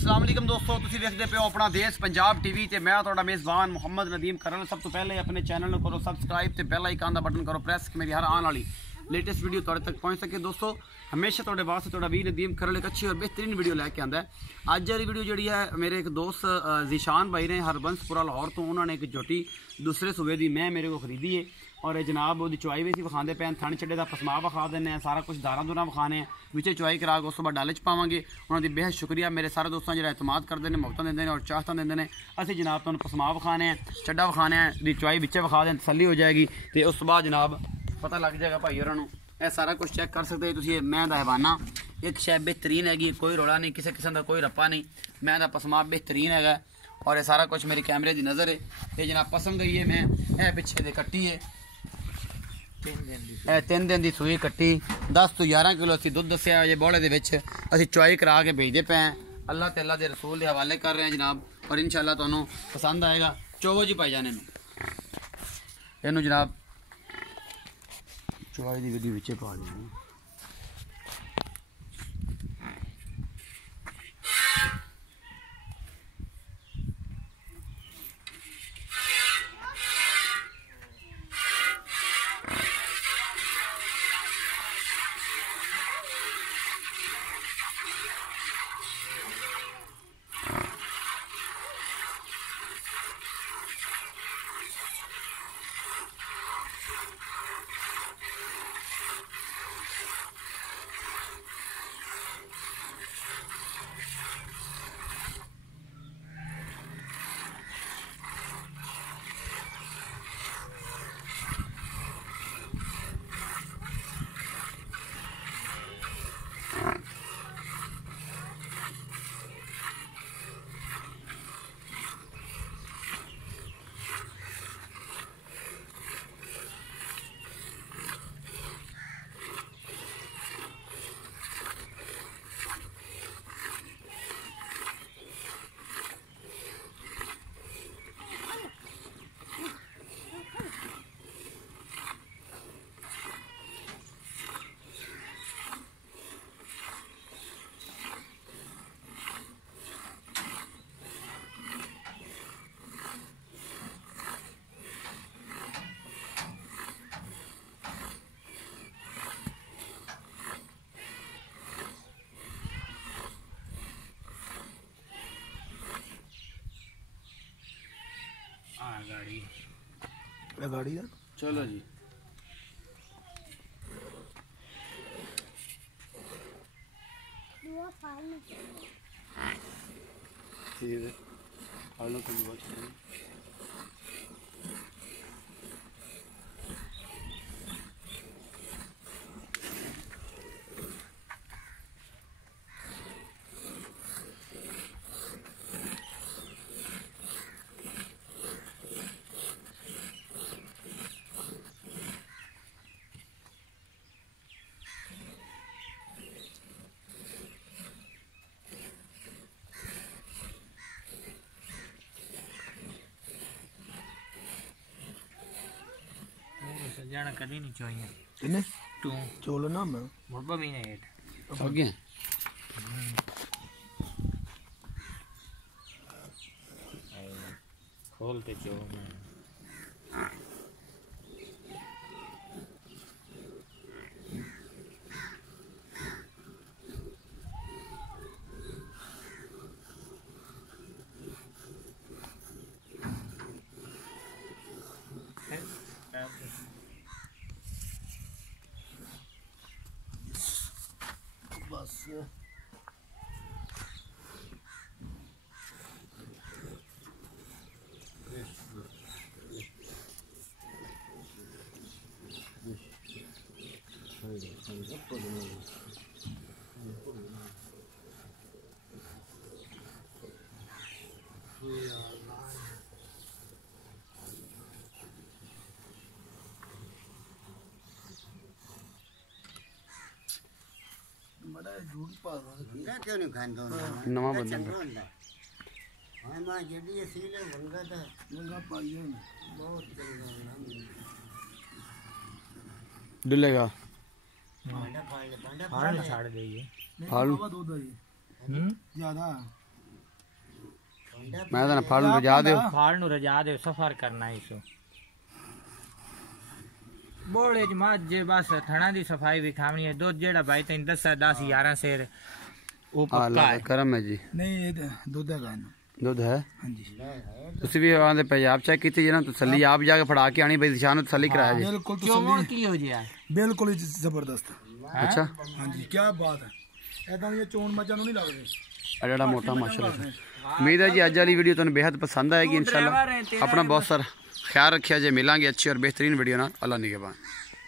अस्सलाम वालेकुम दोस्तों, तुसीं वेखदे पे हो अपना देश पंजाब टीवी ते मैं तुहाडा मेज़बान मुहम्मद नदीम करन। सब तो पहले अपने चैनल को करो सब्सक्राइब ते बेल आइकन दा बटन करो प्रेस कि मेरी हर आने वाली लेटेस्ट वीडियो तुहाडे तक पहुंच सके। दोस्तों हमेशा तुहाडे वास्ते तुहाडा वीर नदीम करन एक अच्छी और बेहतरीन वीडियो लैके आंदा है। अज वाली वीडियो जी है मेरे एक दोस्त जीशान भाई ने हरबंसपुरा लाहौर तो उन्होंने एक झोटी दूसरे सूबे की मैं मेरे को खरीदी है और जनाब वो चुवाई भी विखाते पे थन छड़े का पसमा विखा दें, सारा कुछ दारा दूरा विखाने बिचे चुवाई करा के उस बाद डाले च पावे। उन्होंने बेहद शुक्रिया मेरे सारे दोस्तों जो एतमाद करते हैं, मुफ्त देंगे और चाहता देंगे ने। असं जनाब तुम पसमा विखाने चड्डा विखाने दी चुवाई बिचे विखा दें, तसली हो जाएगी तो उस बाद जनाब पता लग जाएगा भाई होरों यह सारा कुछ चेक कर सकते हो। तुम मैं हवाना एक शै बेहतरीन हैगी, कोई रौला नहीं, किसी किस्म का कोई रप्पा नहीं। मैं का पसमा बेहतरीन है और ये सारा कुछ मेरे कैमरे की नज़र है। ये जनाब पसंद गई है मैं यह पिछे दे कट्टी है 3 दिन की सूई कट्टी 10 तो 11 किलो असी दुध दसिया जे बोले असी चुवाई करा के भेजते पे हैं। अल्लाह ते अल्लाह के रसूल के हवाले कर रहे हैं जनाब और इंशाअल्लाह तुहानू पसंद आएगा। चोवो जी भाई जाने इनू जनाब चुवाई की विधि विचे पा देनी। गाड़ी चलो जी ठीक है जाना कभी नहीं चाहिए इन्हें तू चोलो ना मैं मुर्बा भी नहीं है आगे खोलते चो बस बड़ा झूठ पागा क्यों नहीं खाते नवा बंदा हाँ मां जेडी सीले वंगा था मंगा पाइए बहुत डुलेगा भांडा फाड़ ले फाड़ छाड़ दे ये फाड़ू दो दो ये ज्यादा मैं तो फाड़ में रजा दो फाड़ नु रजा दे सफर करना है इसो बोले ज मत जे बस थणा दी सफाई भी खावनी है दूध जेड़ा भाई तैन 10 10 11 शेर वो पक्का अल्लाह है करम है जी नहीं ये दूध है ना दुध है हाँ जी ਤੁਸੀਂ ਵੀ ਆਂਦੇ ਪੰਜਾਬ ਚੈੱਕ ਕੀਤੀ ਜੀ ਨਾ ਤਸੱਲੀ ਆਪ ਜਾ ਕੇ ਫੜਾ ਕੇ ਆਣੀ ਬਈ ਦਿਸ਼ਾ ਨੂੰ ਤਸੱਲੀ ਕਰਾਇਆ ਜੀ बिल्कुल चोमन तसल्ली की हो गया बिल्कुल ही जबरदस्त ਅੱਛਾ हाँ जी क्या बात है ऐसा ये चोन मजा नहीं लगती ਆ ਜਿਹੜਾ ਮੋਟਾ ਮਾਸ਼ਾਅੱਲਾ ਉਮੀਦ ਹੈ ਜੀ ਅੱਜ ਵਾਲੀ ਵੀਡੀਓ ਤੁਹਾਨੂੰ ਬੇहद ਪਸੰਦ ਆਏਗੀ ਇਨਸ਼ਾਅੱਲਾ ਆਪਣਾ ਬਹੁਤ ਸਾਰਾ ਖਿਆਲ ਰੱਖਿਆ ਜੇ ਮਿਲਾਂਗੇ ਅੱਛੀ ਔਰ ਬਿਹਤਰੀਨ ਵੀਡੀਓ ਨਾਲ ਅੱਲਾ ਨਿਗਹਿਬਾਨ